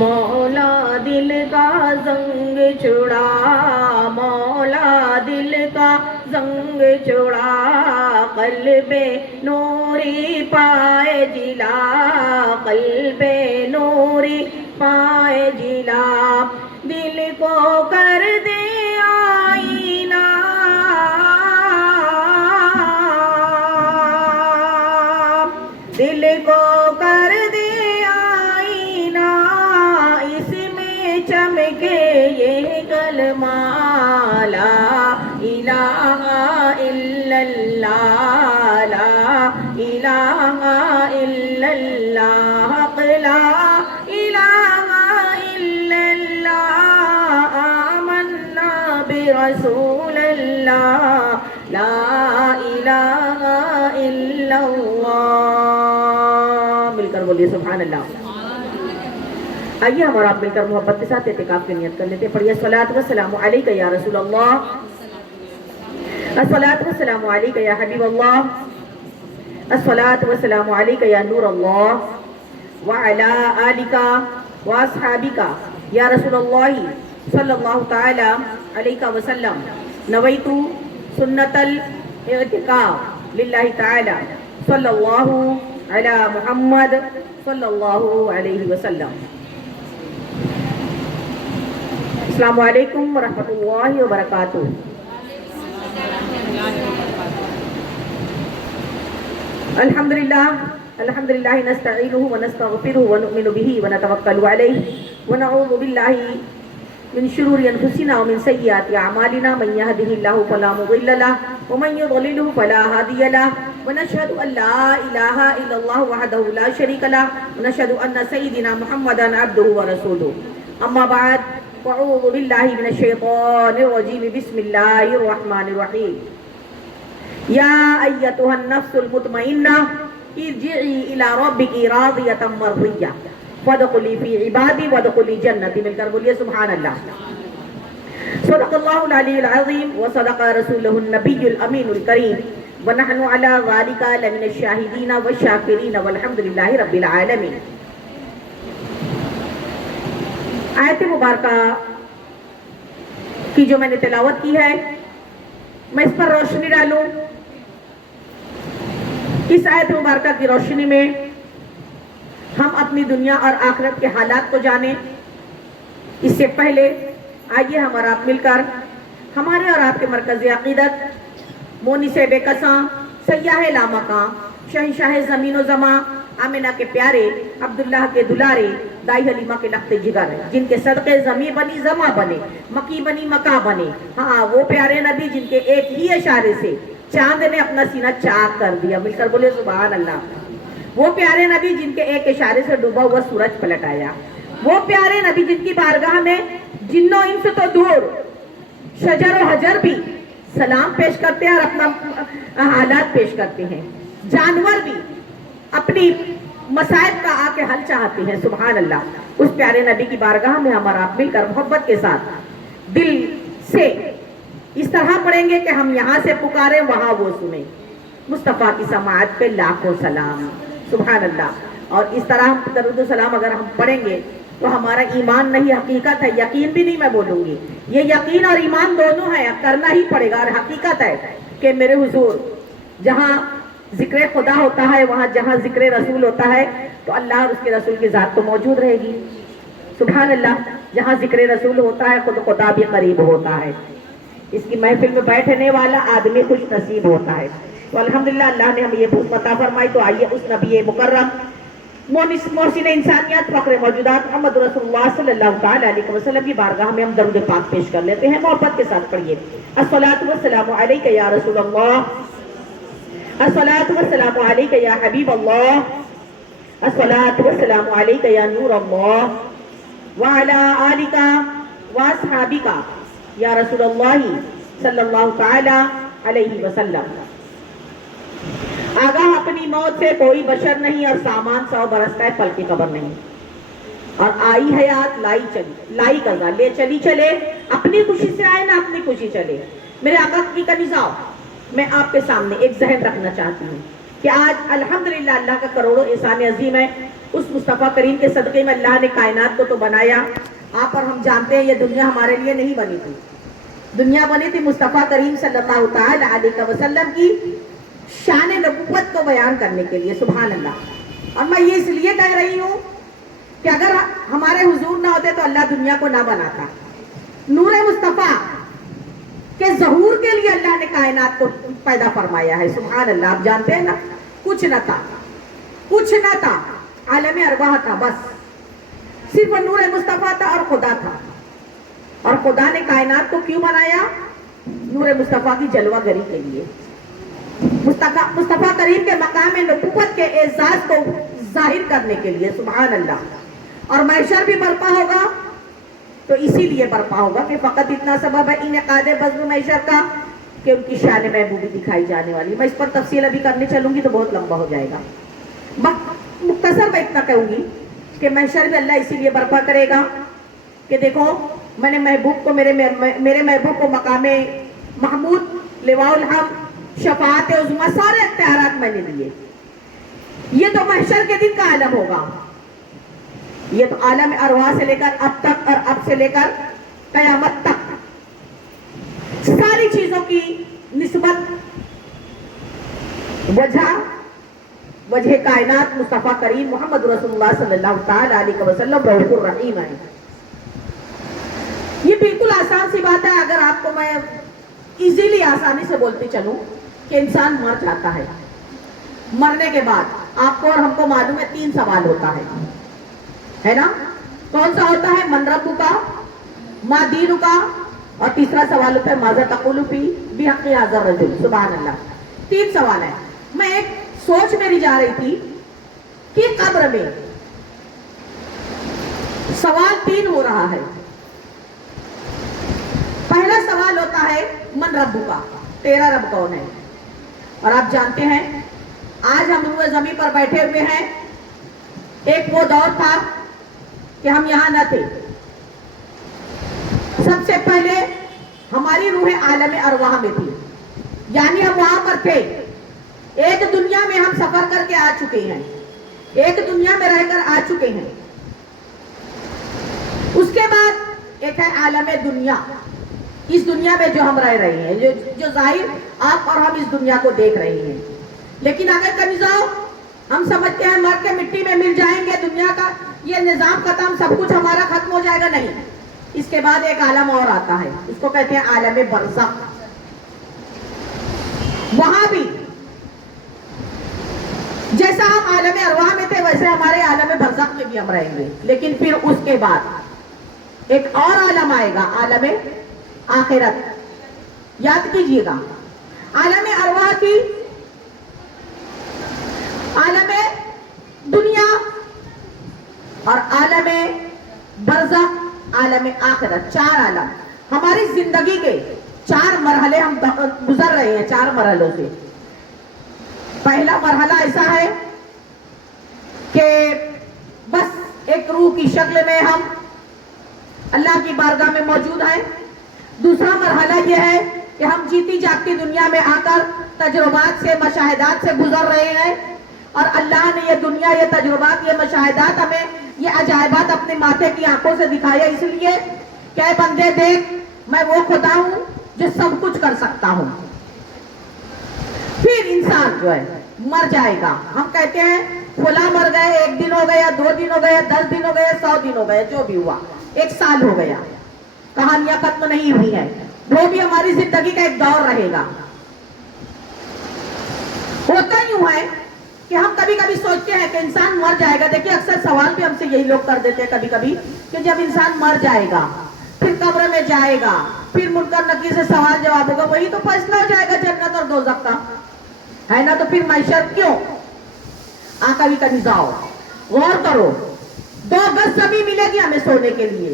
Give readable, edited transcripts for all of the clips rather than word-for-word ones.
مولا دل کا زنگ چھڑا، مولا دل کا زنگ چھڑا، قلب نوری پائے جلا، قلب نوری پائے جلا، دل کو کر دے آئینہ، دل کو کر دے آئینہ، اس میں چمکے یہ کلمہ لا الہ الا اللہ، لا الہ الا اللہ، حق لا الہ الا اللہ، آمنا برسول اللہ، لا الہ الا اللہ۔ مل کر بولیے سبحان اللہ۔ آئیے ہم اور آپ مل کر محبت کے ساتھ اعتکاف کی نیت کر لیتے ہیں۔ پڑھیے الصلاۃ والسلام علیکہ یا رسول اللہ، الصلاۃ والسلام علیکہ یا حبیب اللہ، الصلاۃ والسلام علیکہ یا نور اللہ، وعلی آلکہ واصحابکہ یا رسول اللہ صلی اللہ تعالی علیہ وسلم، نویت سنت الاعتکاف للہ تعالی صلی اللہ علی محمد صلی اللہ علیہ وسلم۔ السلام علیکم ورحمۃ اللہ وبرکاتہ۔ الحمدللہ نستعینہ ونستغفرہ ونؤمن بہ ونتوکل علیہ ونعوذ باللہ من شرور انفسنا ومن سیئات اعمالنا، من یہدہ اللہ فلا مضل لہ ومن یضللہ فلا ہادی لہ، ونشہد ان لا الہ الا اللہ وحدہ لا شریک لہ، ونشہد ان سیدنا محمدا عبدہ ورسولہ، اما بعد فاعوذ باللہ من الشیطان الرجیم، بسم اللہ الرحمن الرحیم۔ یا ایتھا النفس المطمئنہ ارجعی الی ربک راضیۃ مرضیہ فادخلی فی عبادی وادخلی جنتی۔ مل کر بولیے سبحان اللہ۔ صدق اللہ العلی العظیم وصدق رسولہ النبی الامین الکریم، ونحن علی ذلک لمن الشاہدین والشاکرین والحمد للہ رب العالمین۔ آیت مبارکہ کی جو میں نے تلاوت کی ہے، میں اس پر روشنی ڈالوں۔ اس آیت مبارکہ کی روشنی میں ہم اپنی دنیا اور آخرت کے حالات کو جانیں۔ اس سے پہلے آئیے ہم اور آپ مل کر ہمارے اور آپ کے مرکز عقیدت، مونس بے کساں، سیاح لامکاں، شہنشاہ زمین و زماں، آمنہ کے پیارے، عبداللہ کے دلارے، دائی حلیمہ کے لخت جگر، جن کے صدقے زمیں بنی زماں بنے، مکی بنی مکہ بنے، ہاں وہ پیارے نبی جن کے ایک ہی اشارے سے چاند نے اپنا سینہ چاک کر دیا۔ مل کر بولے سبحان اللہ۔ وہ پیارے نبی جن کے ایک اشارے سے ڈوبا ہوا سورج پلٹ آیا۔ وہ پیارے نبی جن کی بارگاہ میں جن و انس تو دور، شجر و حجر بھی سلام پیش کرتے ہیں اور اپنا حالات پیش کرتے ہیں، جانور بھی اپنی مصائب کا آ کے حل چاہتے ہیں۔ سبحان اللہ۔ اس پیارے نبی کی بارگاہ میں ہم اور آپ مل کر محبت کے ساتھ دل سے اس طرح پڑھیں گے کہ ہم یہاں سے پکاریں وہاں وہ سنیں۔ مصطفیٰ کی سماعت پہ لاکھوں سلام۔ سبحان اللہ۔ اور اس طرح درود و سلام اگر ہم پڑھیں گے تو ہمارا ایمان نہیں حقیقت ہے، یقین بھی نہیں میں بولوں گی، یہ یقین اور ایمان دونوں ہے، کرنا ہی پڑے گا۔ اور حقیقت ہے کہ میرے حضور جہاں ذکر خدا ہوتا ہے، وہاں جہاں ذکر رسول ہوتا ہے تو اللہ اور اس کے رسول کی ذات تو موجود رہے گی۔ سبحان اللہ۔ جہاں ذکر رسول ہوتا ہے خود خدا بھی قریب ہوتا ہے۔ اس کی محفل میں بیٹھنے والا آدمی خوش نصیب ہوتا ہے۔ تو الحمدللہ اللہ نے ہمیں یہ بھوک عطا فرمائی۔ تو آئیے اس نبی مکرم، محسن انسانیت، فخر موجودات محمد رسول اللہ صلی اللہ تعالی علیہ وسلم کی بارگاہ میں ہم درود پاک پیش کر لیتے ہیں۔ محبت کے ساتھ پڑھیے الصلاۃ والسلام علیکہ یا رسول اللہ، الصلاۃ والسلام علیکہ یا حبیب اللہ، الصلاۃ والسلام علیکہ یا نور اللہ، وعلی آلکہ واصحابکہ یا رسول اللہ صلی اللہ تعالی علیہ وسلم۔ آگاہ اپنی موت سے کوئی بشر نہیں، اور سامان 100 برس کا ہے، پل کی خبر نہیں۔ اور آئی حیات لائی چلی، لائی قضا لے چلی چلے، اپنی خوشی سے آئے نہ اپنی خوشی چلے۔ میرے آقا کی کنیزاؤ، میں آپ کے سامنے ایک ذہن رکھنا چاہتی ہوں کہ آج الحمدللہ اللہ کا کروڑوں احسان عظیم ہے उस मुस्तफ़ा करीम के सदक़े में अल्लाह ने कायनात को तो बनाया। आप और हम जानते हैं ये दुनिया हमारे लिए नहीं बनी थी, दुनिया बनी थी मुस्तफ़ा करीम सल्लल्लाहु तआला अलैहि वसल्लम की शान नबुव्वत को बयान करने के लिए। सुभान अल्लाह। और मैं ये इसलिए कह रही हूँ कि अगर हमारे हुजूर ना होते तो अल्लाह दुनिया को ना बनाता। नूरे मुस्तफ़ा के ज़हूर के लिए अल्लाह ने कायनात को पैदा फरमाया है। सुभान अल्लाह। आप जानते हैं ना, कुछ न था, कुछ न था, आलम अरवाह था, बस सिर्फ नूर मुस्तफ़ा था और खुदा था। और खुदा ने कायनात को क्यों बनाया? नूर मुस्तफ़ा की जलवागरी के लिए, मुस्तफ़ा करीम के मकाम नबुव्वत के एजाज को जाहिर करने के लिए। सुभान अल्लाह। और महशर भी बर्पा होगा तो इसीलिए बर्पा होगा कि फ़कत इतना सबब है इनेकादे बज़्म महशर का कि उनकी शान महबूबी दिखाई जाने वाली। मैं इस पर तफसील अभी करने चलूंगी तो बहुत लंबा हो जाएगा। मुख्तसर मैं इतना कहूंगी कि महशर भी अल्लाह इसीलिए बर्पा करेगा कि देखो मैंने महबूब को मेरे महबूब को मकामे महमूद, लिवाउल हम्द, शफाअत उज़्मा सारे इख्तियारात मैंने दिए। ये तो महशर के दिन का आलम होगा। ये तो आलम अरवाह से लेकर अब तक और अब से लेकर कयामत तक सारी चीजों की निस्बत वजह कायनात मुस्तफ़ा करीम मोहम्मद रसूलुल्लाह सल्लल्लाहु तआला अलैहि वसल्लम रऊफ़ुर रहीम है। ये बिल्कुल आसान सी बात है अगर आपको मैं इजीली आसानी से बोलती चलूं कि इंसान मर जाता है। मरने के बाद आपको और हमको मालूम है 3 सवाल होता है ना? कौन सा होता है? मन रब्बुका, मा दीनुका, और तीसरा सवाल होता है माज़ा तक़ूलु फ़ी बिहक़्क़ि हाज़ा रजुल। सुभान अल्लाह। 3 सवाल है। मैं एक सोच मेरी जा रही थी कि कब्र में सवाल 3 हो रहा है। पहला सवाल होता है मन रब्बुका, तेरा रब कौन है? और आप जानते हैं आज हम रूए ज़मीन पर बैठे हुए हैं। एक वो दौर था कि हम यहां न थे। सबसे पहले हमारी रूह आलम अरवाह में थी, यानी हम वहां पर थे। एक दुनिया में हम सफर करके आ चुके हैं, एक दुनिया में रहकर आ चुके हैं। उसके बाद एक है आलम दुनिया, इस दुनिया में जो हम रह रहे हैं, जो जाहिर आप और हम इस दुनिया को देख रहे हैं। लेकिन अगर कभी जाओ हम समझते हैं मर के मिट्टी में मिल जाएंगे, दुनिया का ये निजाम खत्म, सब कुछ हमारा खत्म हो जाएगा। नहीं, इसके बाद एक आलम और आता है, उसको कहते हैं आलम बरज़ख। वहां भी जैसा हम आलम अरवाह में थे वैसे हमारे आलम बरज़ख में भी हम रहेंगे। लेकिन फिर उसके बाद एक और आलम आएगा, आलम आखिरत। याद कीजिएगा, आलम अरवाह की, आलम दुनिया और आलम बरज़ख, आलम आखिरत। 4 आलम। हमारी जिंदगी के 4 मरहले हम गुजर रहे हैं, 4 मरहलों से। पहला मरहला ऐसा है कि बस एक रूह की शक्ल में हम अल्लाह की बारगाह में मौजूद हैं। दूसरा मरहला यह है कि हम जीती जागती दुनिया में आकर तजुर्बात से, मशाहिदात से गुजर रहे हैं और अल्लाह ने ये दुनिया, ये तजुर्बात, ये मशाहिदात, हमें ये अजायबात अपने माथे की आंखों से दिखाया, इसलिए क्या बंदे देख मैं वो खुदा हूं जो सब कुछ कर सकता हूं। फिर इंसान जो है मर जाएगा। हम कहते हैं फुला मर गए, 1 दिन हो गया, 2 दिन हो गया, 10 दिन हो गया, 100 दिन हो गया, जो भी हुआ, 1 साल हो गया, कहानियां खत्म नहीं हुई है। वो भी हमारी जिंदगी का एक दौर रहेगा। होता यूं है कि हम कभी कभी सोचते हैं कि इंसान मर जाएगा। देखिए अक्सर सवाल भी हमसे यही लोग कर देते हैं कभी कभी कि जब इंसान मर जाएगा फिर कब्र में जाएगा, फिर मुनकर नकीर से सवाल जवाब होगा, वही तो फैसला हो जाएगा जन्नत और दोज़ख का, है ना? तो फिर महशर क्यों? कभी कभी जाओ, गौर करो, 2 गज जमीन मिलेगी हमें सोने के लिए,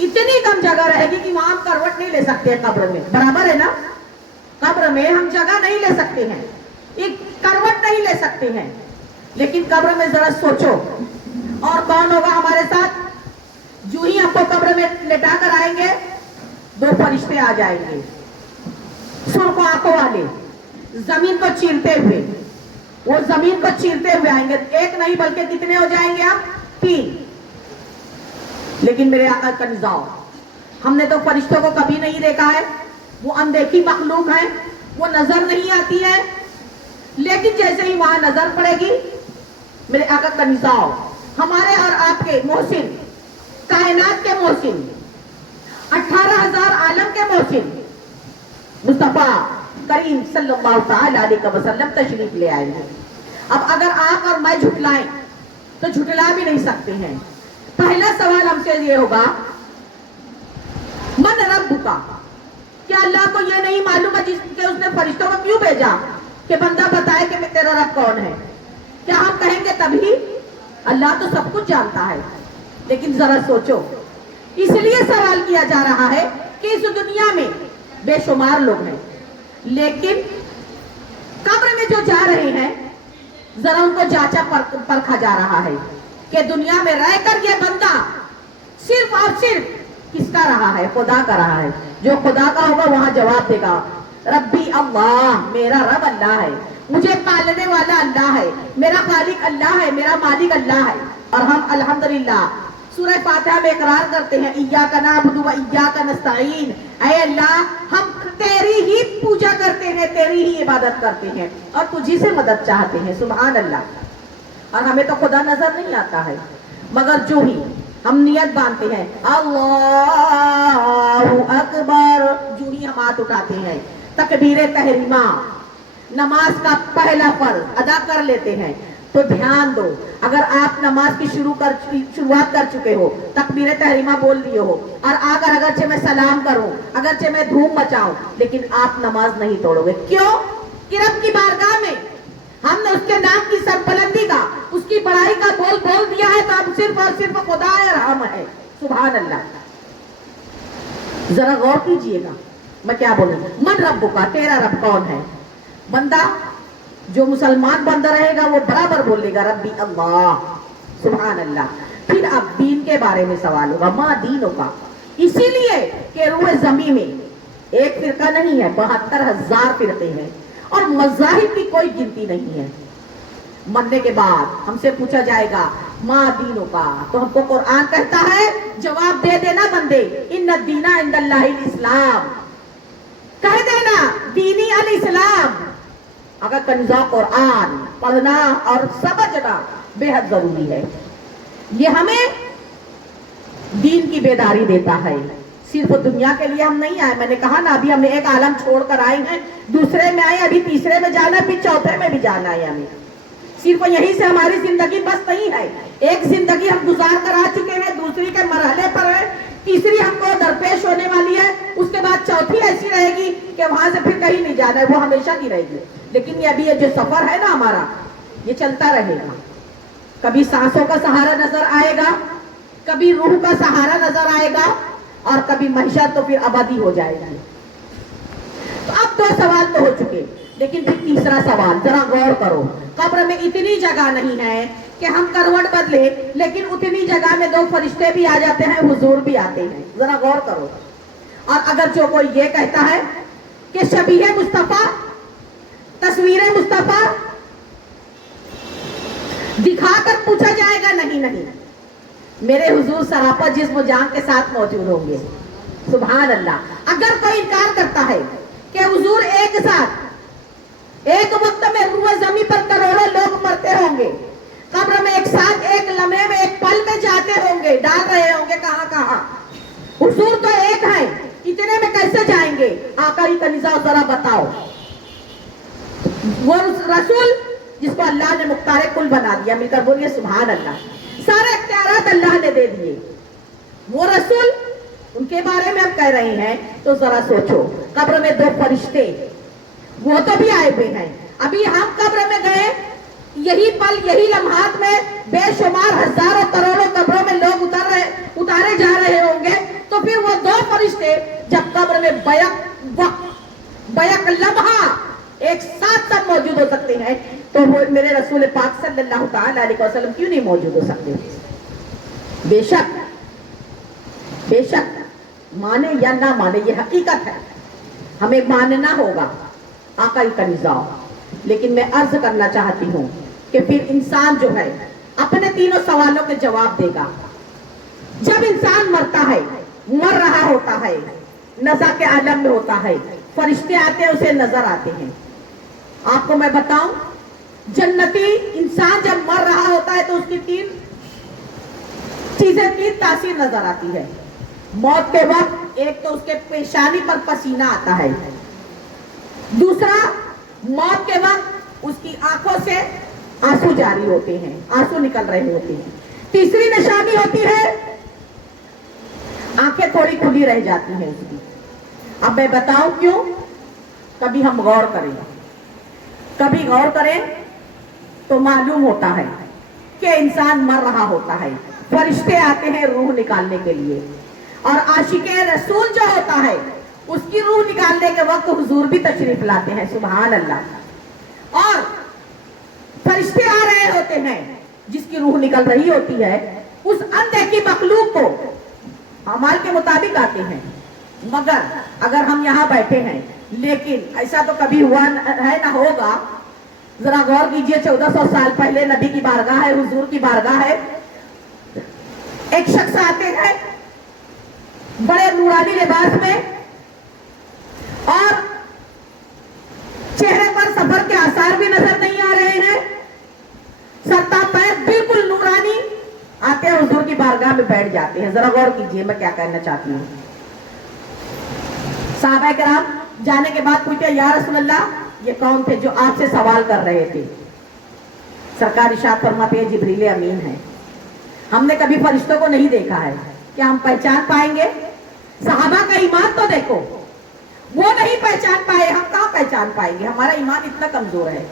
इतनी कम जगह रहेगी कि वहां हम करवट नहीं ले सकते हैं कब्र में। बराबर है ना? कब्र में हम जगह नहीं ले सकते हैं, एक करवट नहीं ले सकते हैं। लेकिन कब्र में जरा सोचो, और कौन होगा हमारे साथ? जो ही हमको कब्र में लेटा कर आएंगे 2 फरिश्ते आ जाएंगे, सुर्ख आंखों वाले, जमीन को चीरते हुए, वो जमीन को चीरते हुए आएंगे, एक नहीं बल्कि कितने हो जाएंगे आप? 3। लेकिन मेरे आका का निजाम, हमने तो फरिश्तों को कभी नहीं देखा है, वो अनदेखी मखलूक है, वो नजर नहीं आती है, लेकिन जैसे ही वहां नजर पड़ेगी मेरे आका का निजाम, हमारे और आपके मोहसिन, कायनात के मोहसिन, 18,000 आलम के मोहसिन मुस्तफा करीम सल्लल्लाहु अलैहि वसल्लम तशरीफ ले आएंगे। अब अगर आप और मैं झुटलाएं तो झुटला भी नहीं सकते हैं। पहला सवाल हमसे ये होगा, मन रब्बुका, क्या अल्लाह को ये नहीं मालूम है जिसके उसने फरिश्तों को क्यों भेजा कि बंदा बताए कि मैं तेरा रब कौन है? क्या हम कहेंगे तभी? अल्लाह तो सब कुछ जानता है। लेकिन जरा सोचो, इसलिए सवाल किया जा रहा है कि इस दुनिया में बेशुमार लोग हैं, लेकिन कब्र में जो जा रहे हैं जरा उनको जांचा परखा जा रहा है कि दुनिया में रहकर ये बंदा सिर्फ और सिर्फ किसका रहा है? खुदा का रहा है। जो खुदा का होगा वहां जवाब देगा, रब्बी अल्लाह, मेरा रब अल्लाह है, मुझे पालने वाला अल्लाह है, मेरा खालिक अल्लाह है, मेरा मालिक अल्लाह है। और हम अल्हम्दुलिल्लाह सूरह फातिहा में इकरार करते हैं, इय्याका नअबुदु व इय्याका नस्तईन, ऐ अल्लाह हम तेरी ही पूजा करते हैं, तेरी ही इबादत करते हैं और तुझी से मदद चाहते हैं। सुभान अल्लाह। और हमें तो खुदा नजर नहीं आता है, मगर जो ही हम नियत बांधते हैं अल्लाहु अकबर, जो ही हम हाथ उठाते हैं, तकबीर तहरीमा, नमाज का पहला फर्ज अदा कर लेते हैं, तो ध्यान दो, अगर आप नमाज की शुरुआत कर चुके हो, तकबीर तहरीमा बोल दिए हो, और अगरचे मैं सलाम करूं, अगरचे मैं धूम मचाऊं, लेकिन आप नमाज नहीं तोड़ोगे। क्यों? कि रब की बारगाह में हमने उसके नाम की सरबुलंदी का, उसकी बड़ाई का बोल दिया है, तो अब सिर्फ और सिर्फ खुदा और हम है। सुभान अल्लाह। जरा गौर कीजिएगा मैं क्या बोलूं। मन रब्बुका, तेरा रब कौन है? बंदा जो मुसलमान बंदा रहेगा वो बराबर बोलेगा रब्बी अल्लाह। सुभान अल्लाह। फिर अब दीन के बारे में सवाल होगा, माँ दीनों का, इसीलिए कि रूए जमीन में एक फिरका नहीं है, 72,000 फिरके हैं और मज़ाहिब की कोई गिनती नहीं है। मरने के बाद हमसे पूछा जाएगा माँ दीनों का, तो हमको कुरान कहता है जवाब दे देना बंदे, इन्ना दीना इंदल्लाहिल इस्लाम, कह देना दीनी अल इस्लाम। अगर कंजा कुरान पढ़ना और समझना बेहद जरूरी है। ये हमें दीन की बेदारी देता है। सिर्फ दुनिया के लिए हम नहीं आए, मैंने कहा ना, अभी हमने एक आलम छोड़कर आए हैं, दूसरे में आए, अभी तीसरे में जाना है, फिर चौथे में भी जाना है। हमें सिर्फ यहीं से हमारी जिंदगी बस नहीं है। एक जिंदगी हम गुजार कर आ चुके हैं, दूसरी के मरहले पर है, तीसरी हमको दरपेश होने वाली है, उसके बाद चौथी ऐसी रहेगी कि वहां से फिर कहीं नहीं जाना है, वो हमेशा की रहेगी। लेकिन ये अभी ये जो सफर है ना हमारा, ये चलता रहेगा। कभी सांसों का सहारा नजर आएगा, कभी रूह का सहारा नजर आएगा, और कभी महशर तो फिर आबादी हो जाएगा। तो अब 2 सवाल तो हो चुके, लेकिन फिर तीसरा सवाल जरा गौर करो। कब्र में इतनी जगह नहीं है कि हम करवट बदले, लेकिन उतनी जगह में 2 फरिश्ते भी आ जाते हैं, हुजूर भी आते हैं। जरा गौर करो। और अगर जो कोई ये कहता है कि शबीह मुस्तफा, तस्वीर मुस्तफा दिखाकर पूछा जाएगा, नहीं नहीं, मेरे हुजूर सरापा जिस्म जान के साथ मौजूद होंगे। सुभान अल्लाह। अगर कोई इनकार करता है कि हुजूर एक साथ एक वक्त में रूए ज़मीन पर करोड़ों लोग मरते होंगे, कब्र में एक साथ एक लम्हे में एक पल में जाते होंगे, डाल रहे होंगे कहां कहां, हुजूर तो एक है, इतने में कैसे जाएंगे? आका का निजाम जरा बताओ। वो रसूल जिसको अल्लाह ने मुख्तार कुल बना दिया, मिलकर बोलिए सुभान अल्लाह। सारे इख्तियारात अल्लाह ने दे दिए, वो रसूल, उनके बारे में हम कह रहे हैं। तो जरा सोचो, कब्र में 2 फरिश्ते वो तो भी आए हुए हैं। अभी हम कब्र में गए, यही पल यही लम्हात में बेशुमार हजारों करोड़ों कब्रों में लोग उतारे जा रहे होंगे। तो फिर वो 2 फरिश्ते जब कब्र में बैक लम्हा एक साथ सब मौजूद हो सकते हैं, तो वो मेरे रसूल पाक सल्लल्लाहु अलैहि वसल्लम क्यों नहीं मौजूद हो सकते? बेशक बेशक, माने या ना माने, ये हकीकत है, हमें मानना होगा आका का निजाम। लेकिन मैं अर्ज करना चाहती हूँ कि फिर इंसान जो है अपने तीनों सवालों के जवाब देगा। जब इंसान मरता है, मर रहा होता है, नज़ा के आलम में होता है, फरिश्ते आते हैं, उसे नजर आते हैं। आपको मैं बताऊं, जन्नती इंसान जब मर रहा होता है तो उसकी तीन चीजें, तीन तासीर नजर आती है। मौत के वक्त एक तो उसके पेशानी पर पसीना आता है, दूसरा मौत के वक्त उसकी आंखों से आंसू जारी होते हैं, आंसू निकल रहे होते हैं। तीसरी निशानी होती है आंखें थोड़ी खुली रह जाती हैं उसकी। अब मैं बताऊं क्यों? कभी हम गौर करें, कभी गौर करें तो मालूम होता है कि इंसान मर रहा होता है, फरिश्ते आते हैं रूह निकालने के लिए, और आशिके रसूल जो होता है उसकी रूह निकालने के वक्त हुजूर भी तशरीफ लाते हैं, सुभान अल्लाह। और फरिश्ते आ रहे होते हैं, जिसकी रूह निकल रही होती है, उस अनदेखी मखलूक को अमाल के मुताबिक आते हैं। मगर अगर हम यहाँ बैठे हैं, लेकिन ऐसा तो कभी हुआ है ना होगा, जरा गौर कीजिए, 1400 साल पहले नबी की बारगाह है, हुजूर की बारगाह है, एक शख्स आते हैं बड़े नूरानी लिबास में, और चेहरे पर सफर के आसार भी नजर नहीं आ रहे हैं, सरता पैर बिल्कुल नूरानी, आते हैं हुजूर की बारगाह में बैठ जाते हैं। जरा गौर कीजिए मैं क्या कहना चाहती हूँ। सहाबा किराम जाने के बाद पूछते, या रसूल अल्लाह, ये कौन थे जो आपसे सवाल कर रहे थे? सरकार इरशाद फरमाते हैं, जिब्रील अमीन है। हमने कभी फरिश्तों को नहीं देखा है, क्या हम पहचान पाएंगे? सहाबा का ईमान तो देखो, वो नहीं पहचान पाए, हम कहां पहचान पाएंगे? हमारा ईमान इतना कमजोर है।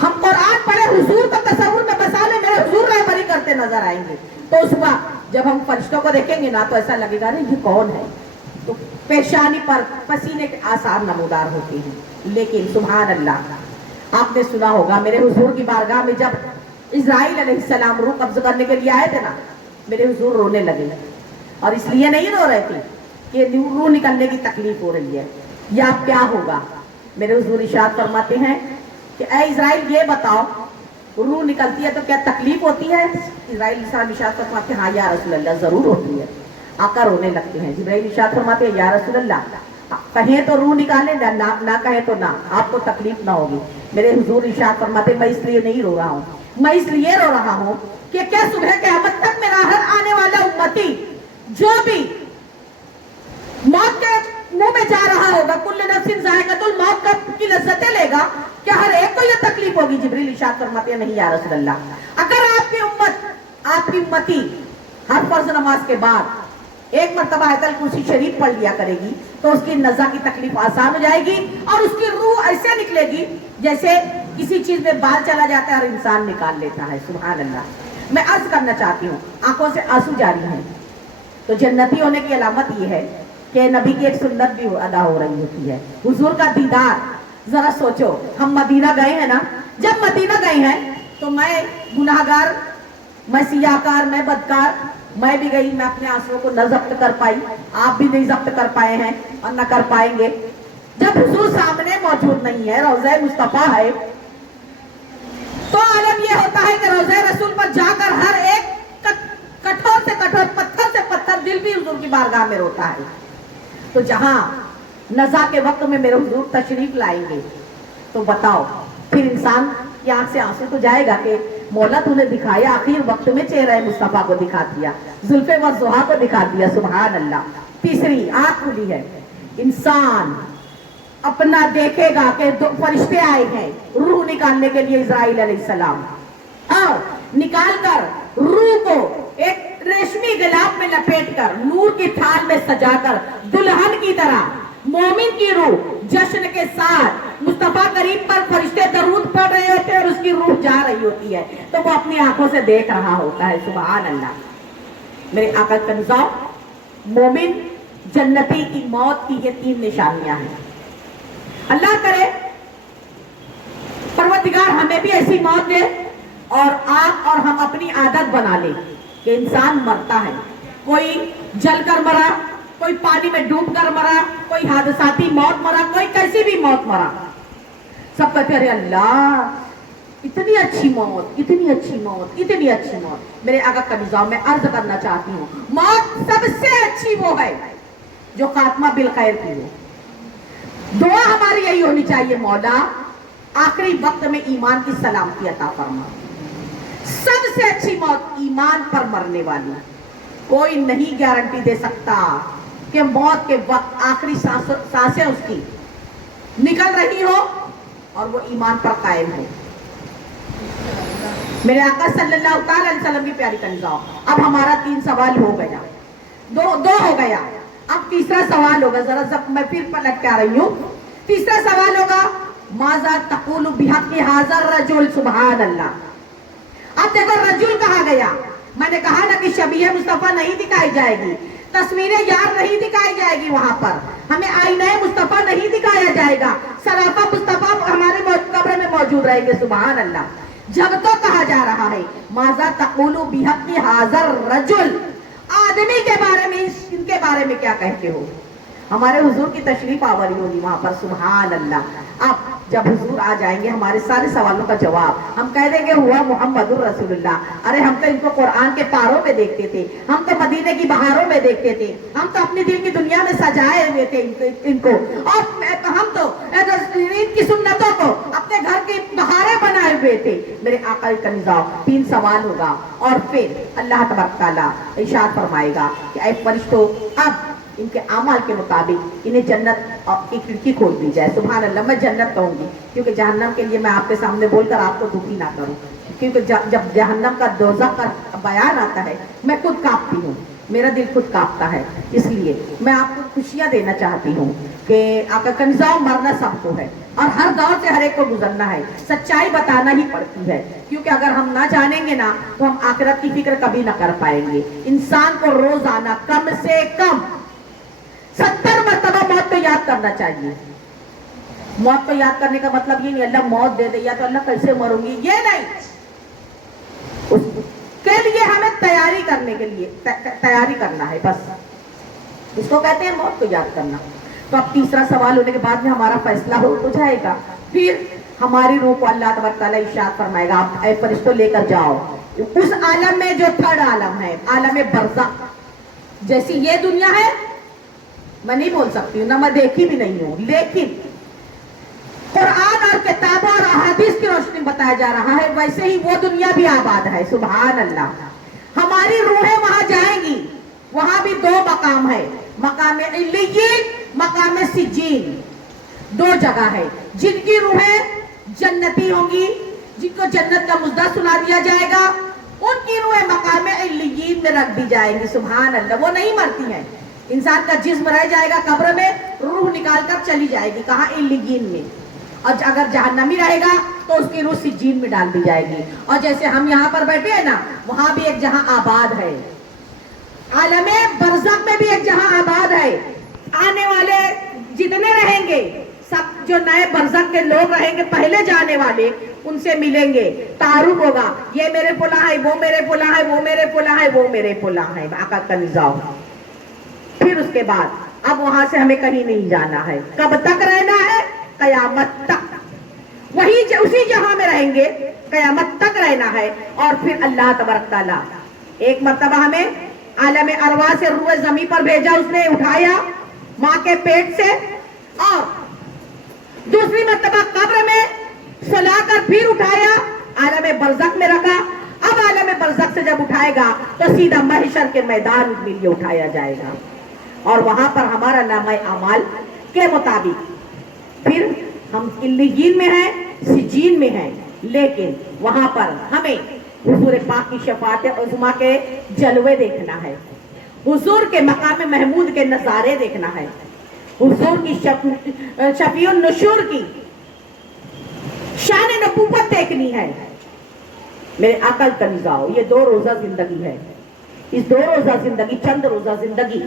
हम कुरान पढ़े, हुजूर को तसव्वुर में बसा ले, मेरे हुजूर रहबरी करते नजर आएंगे, तो उस वक्त जब हम फरिश्तों को देखेंगे ना, तो ऐसा लगेगा अरे ये कौन है, तो पेशानी पर पसीने के आसार नमूदार होते हैं। लेकिन सुभान अल्लाह, आपने सुना होगा, मेरे हुजूर की बारगाह में जब इस्राइल अलैहिस्सलाम रूह कब्ज करने के लिए आए थे ना, मेरे हुजूर रोने लगे, और इसलिए नहीं रो रहे थे कि रूह निकलने की तकलीफ हो रही है या क्या होगा। मेरे हुजूर इरशाद फरमाते हैं कि ऐ इस्राइल, ये बताओ, रूह निकलती है तो क्या तकलीफ होती है? इस्राइल इरशाद फरमाते हैं, हाँ या रसूल अल्लाह, जरूर होती है। आका रोने लगते हैं। जिब्राइल इरशाद फरमाते हैं, या रसूल अल्लाह, कहें तो रूह निकाले, ना कहे तो ना, आपको तकलीफ ना होगी। मेरे हुजूर इरशाद फरमाते, मैं इसलिए नहीं रो रहा हूँ, मैं इसलिए रो रहा हूँ कि क्या सुबह क़यामत तक मेरा हर आने वाला उम्मती जो भी मौत के मुंह में जा रहा होगा, कुल्लु नफ्सिन ज़ाइक़तुल मौत की लज्जतें लेगा, क्या हर एक को यह तकलीफ होगी? जिब्रील इरशाद फरमाते हैं, नहीं या रसूल अल्लाह, अगर आपकी उम्मत, आपकी उम्मती हर फर्ज नमाज के बाद एक मरतबा आयतल कुर्सी शरीफ पढ़ लिया करेगी, तो उसकी नज़ा की तकलीफ आसान हो जाएगी, और उसकी रूह ऐसे निकलेगी जैसे किसी चीज में बाल चला जाता है और इंसान निकाल लेता है। सुभान अल्लाह। मैं अर्ज करना चाहती हूँ, आंखों से आंसू जारी हैं, तो जन्नती होने की अलामत ये है कि नबी की एक सुन्नत भी अदा हो रही होती है, हुजूर का दीदार। जरा सोचो, हम मदीना गए हैं ना, जब मदीना गए हैं तो मैं गुनाहगार, मैं सियाकार, मैं बदकार, मैं भी गई, मैं अपने आंसुओं को न जब्त कर पाई, आप भी नहीं जब्त कर पाए हैं और न कर पाएंगे। जब हुजूर सामने मौजूद नहीं है, रोज़े मुस्तफा है, तो आलम यह होता है कि रोज़े रसूल पर जाकर हर एक कठोर से कठोर, पत्थर से पत्थर दिल भी हुजूर की बारगाह में रोता है। तो जहां नज़ा के वक्त में मेरे हुजूर तशरीफ लाएंगे, तो बताओ फिर इंसान की आंख से आंसू तो जाएगा कि मौला तूने दिखाया, आखिर वक्त में चेहरा मुस्तफा को दिखा दिया, जुल्फे व ज़ुहा को दिखा दिया। सुभान अल्लाह। तीसरी आंख खुली है, इंसान अपना देखेगा कि दो फरिश्ते आए हैं रूह निकालने के लिए, इस्राइल अलैहिस्सलाम, और निकाल कर रूह को एक रेशमी गिलाफ में लपेटकर नूर की थाल में सजाकर दुल्हन की तरह मोमिन की रूह जश्न के साथ मुस्तफा करीम पर फरिश्ते दरूद पढ़ रहे होते हैं और उसकी रूह जा रही होती है, तो वो अपनी आंखों से देख रहा होता है। सुभान अल्लाह। मेरे आका कंज़ाओ, मोमिन जन्नती की मौत की ये 3 निशानियां हैं। अल्लाह करे परवरदिगार हमें भी ऐसी मौत दे, और आप और हम अपनी आदत बना ले कि इंसान मरता है, कोई जलकर मरा, कोई पानी में डूब कर मरा, कोई हादसाती मौत मरा, कोई कैसी भी मौत मरा, सब कहते अरे अल्लाह इतनी अच्छी मौत, इतनी अच्छी मौत, इतनी अच्छी मौत। मेरे आका का निजाम में अर्ज करना चाहती हूँ, मौत सबसे अच्छी वो है जो खात्मा बिल खैर की हो। दुआ हमारी यही होनी चाहिए, मौला आखिरी वक्त में ईमान की सलामती अता फरमा। सबसे अच्छी मौत ईमान पर मरने वाली। कोई नहीं गारंटी दे सकता कि मौत के वक्त आखिरी सांसें उसकी निकल रही हो और वो ईमान पर कायम हो। मेरे आका सल्लल्लाहु अलैहि वसल्लम की प्यारी कनिजाओं, अब हमारा 3 सवाल हो गया, दो हो गया, अब तीसरा सवाल होगा। जरा जब मैं फिर पलट के आ रही हूँ, तीसरा सवाल होगा माजा तकुलु बिहक़्क़ि हाज़र रजुल, सुभान अल्लाह। अब देखो रजुल कहा गया, मैंने कहा ना कि शबीह मुस्तफा नहीं दिखाई जाएगी, तस्वीरें यार नहीं दिखाई जाएगी, वहां पर हमें आईने मुस्तफा नहीं दिखाया जाएगा, सराफा मुस्तफा हमारे कब्र में मौजूद रहेंगे, सुभान अल्लाह। जब तो कहा जा रहा है माजा तकुलु बिहक़्क़ि हाज़र रजुल, आदमी के बारे में, इनके बारे में क्या कहते हो। हमारे हुजूर की तशरीफ आवरी होगी वहां पर, सुभान अल्लाह। अब जब हुजूर आ जाएंगे, हमारे सारे सवालों का जवाब हम कह देंगे हुआ मुहम्मदुर रसूलुल्लाह। अरे हम तो इनको कुरान के पारों में देखते थे, हम तो मदीने की बहारों में देखते थे, हम तो अपने दिल की दुनिया में सजाए हुए थे इनको, और हम तो इनकी सुन्नतों को अपने घर की बहारें बनाए हुए थे। मेरे आका का निजाम 3 सवाल होगा और फिर अल्लाह तबारक तआला इरशाद फरमाएगा कि ऐ फरिश्तों, अब इनके अमाल के मुताबिक इन्हें जन्नत की खिड़की खोल दी जाए। सुभान अल्लाह, मैं जन्नत कहूंगी क्योंकि जहन्नम के लिए मैं आपके सामने बोलकर आपको दुखी ना करूं, क्योंकि जब जहन्नम का दोज़ख का बयान आता है मैं खुद कांपती हूँ, मेरा दिल खुद कांपता है। इसलिए मैं आपको खुशियां देना चाहती हूँ कि आका का निजाम मरना सबको है और हर दौर से हर एक को गुजरना है, सच्चाई बताना ही पड़ती है, क्योंकि अगर हम ना जानेंगे ना तो हम आखिरत की फिक्र कभी ना कर पाएंगे। इंसान को रोजाना कम से कम 70 मरतबा मौत को याद करना चाहिए। मौत को याद करने का मतलब ये नहीं अल्लाह मौत दे दे या तो अल्लाह कैसे मरूंगी, ये नहीं, उसके लिए हमें तैयारी करने के लिए तैयारी करना है, बस इसको कहते हैं मौत को याद करना। तो अब तीसरा सवाल होने के बाद में हमारा फैसला हो जाएगा, फिर हमारी रूह को अल्लाह तबारक तआला इरशाद फरमाएगा, आप ऐ फरिश्तों लेकर जाओ उस आलम में जो थर्ड आलम है, आलम बरज़ख। जैसी ये दुनिया है मैं नहीं बोल सकती हूँ ना, मैं देखी भी नहीं हूँ, लेकिन कुरान और किताबों और अहादीस की रोशनी में बताया जा रहा है वैसे ही वो दुनिया भी आबाद है, सुभान अल्लाह। हमारी रूहें वहां जाएंगी, वहां भी 2 मकाम है, मकाम इल्लिय्यीन, मकाम सिज्जीन, 2 जगह है। जिनकी रूहें जन्नती होंगी, जिनको जन्नत का मुद्दा सुना दिया जाएगा, उनकी रूहें मकाम इल्लिय्यीन में रख दी जाएंगी, सुभान अल्लाह। वो नहीं मरती हैं, इंसान का जिस्म रह जाएगा कब्र में, रूह निकाल कर चली जाएगी कहाँ, इल्लिय्यीन में। और अगर जहन्नमी रहेगा तो उसकी रूह सिज्जीन में डाल दी जाएगी। और जैसे हम यहाँ पर बैठे हैं ना, वहां भी एक जहां आबाद है, आलमे बरज़ख में भी एक जहां आबाद है। आने वाले जितने रहेंगे सब, जो नए बरज़ख के लोग रहेंगे पहले जाने वाले, उनसे मिलेंगे, तारुफ होगा, ये मेरे पुला है, वो मेरे पुला है, वो मेरे पुला है, वो मेरे पुला है, आका का निजाम। फिर उसके बाद अब वहां से हमें कहीं नहीं जाना है। कब तक रहना है? कयामत तक, वही उसी जहां में रहेंगे, कयामत तक रहना है। और फिर अल्लाह तबारक तआला एक मर्तबा हमें आलम अरवाह से रूह ज़मीन पर भेजा, उसने उठाया माँ के पेट से, और दूसरी मर्तबा कब्र में सुलाकर फिर उठाया, आलम बरज़ख में रखा। अब आलम बरज़ख से जब उठाएगा तो सीधा महशर के मैदान में लिए उठाया जाएगा, और वहां पर हमारा नामा अमाल के मुताबिक फिर हम इल्लिय्यीन में हैं, सिज्जीन में हैं, लेकिन वहां पर हमें हुजूर पाक की शफाअत उज़्मा के जलवे देखना है, हुजूर के मकाम महमूद के नजारे देखना है, हुजूर की शफीउन नुशूर की शान नबूवत देखनी है। मेरे आका का निजाओ, ये 2 रोजा जिंदगी है, इस 2 रोजा जिंदगी, चंद रोजा जिंदगी,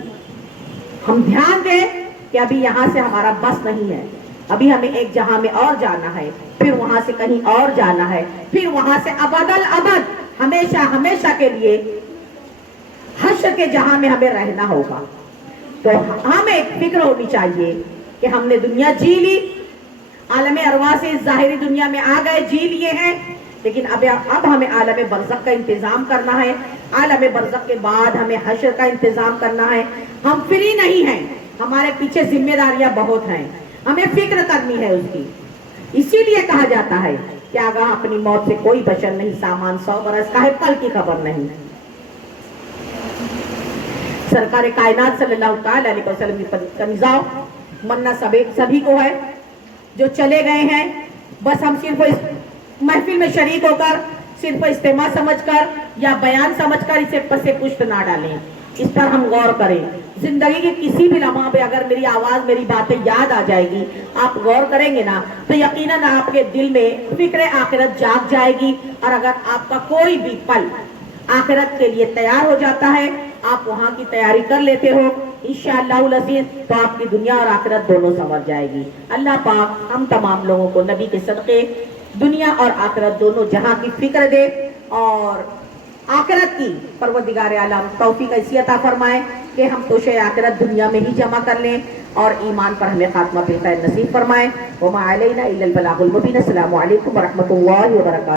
हम ध्यान दें कि अभी यहाँ से हमारा बस नहीं है, अभी हमें एक जहां में और जाना है, फिर वहां से कहीं और जाना है, फिर वहां से अबदल अबद हमेशा हमेशा के लिए हश्र के जहां में हमें रहना होगा। तो हमें फिक्र होनी चाहिए कि हमने दुनिया जी ली, आलम अरवा से इस ज़ाहिरी दुनिया में आ गए, जी लिए हैं, लेकिन अब हमें आलम बरज़ख का इंतज़ाम करना है। आलम बरज़ख के बाद हमें हश्र का इंतज़ाम करना है। हम फ्री नहीं हैं, हमारे पीछे जिम्मेदारियां बहुत हैं, हमें फिक्र करनी है उसकी। इसीलिए कहा जाता है कि आगाह अपनी मौत से कोई बशर नहीं, सामान 100 बरस का है, कल की खबर नहीं। सरकार कायनात सल्लल्लाहु अलैहि वसल्लम की तंज़ाओ मन्ना सभी को है। जो चले गए हैं, बस हम सिर्फ इस महफिल में शरीक होकर सिर्फ इस्तेमा समझकर या बयान समझकर इसे पसे पुष्ट ना डालें, इस पर हम गौर करें। जिंदगी के किसी भी लम्हा पे अगर मेरी आवाज, मेरी बातें याद आ जाएगी, आप गौर करेंगे ना, तो यकीनन आपके दिल में फिक्र आखिरत जाग जाएगी। और अगर आपका कोई भी पल आखिरत के लिए तैयार हो जाता है, आप वहां की तैयारी कर लेते हो, इंशाअल्लाहुल अज़ीज़, तो आपकी दुनिया और आखिरत दोनों संवर जाएगी। अल्लाह पाक हम तमाम लोगों को नबी के सदके दुनिया और आखिरत दोनों जहां की फिक्र दे और आखिरत की परवरदिगार आलम तौफीक ऐसी अता फरमाए कि हम तोशे आखिरत दुनिया में ही जमा कर लें और ईमान पर हमें खात्मा बिल खैर नसीब फरमाए। वमा अलैना इल्लल बलागुल मुबीन। अस्सलामु अलैकुम व रहमतुल्लाहि व बरकातहू।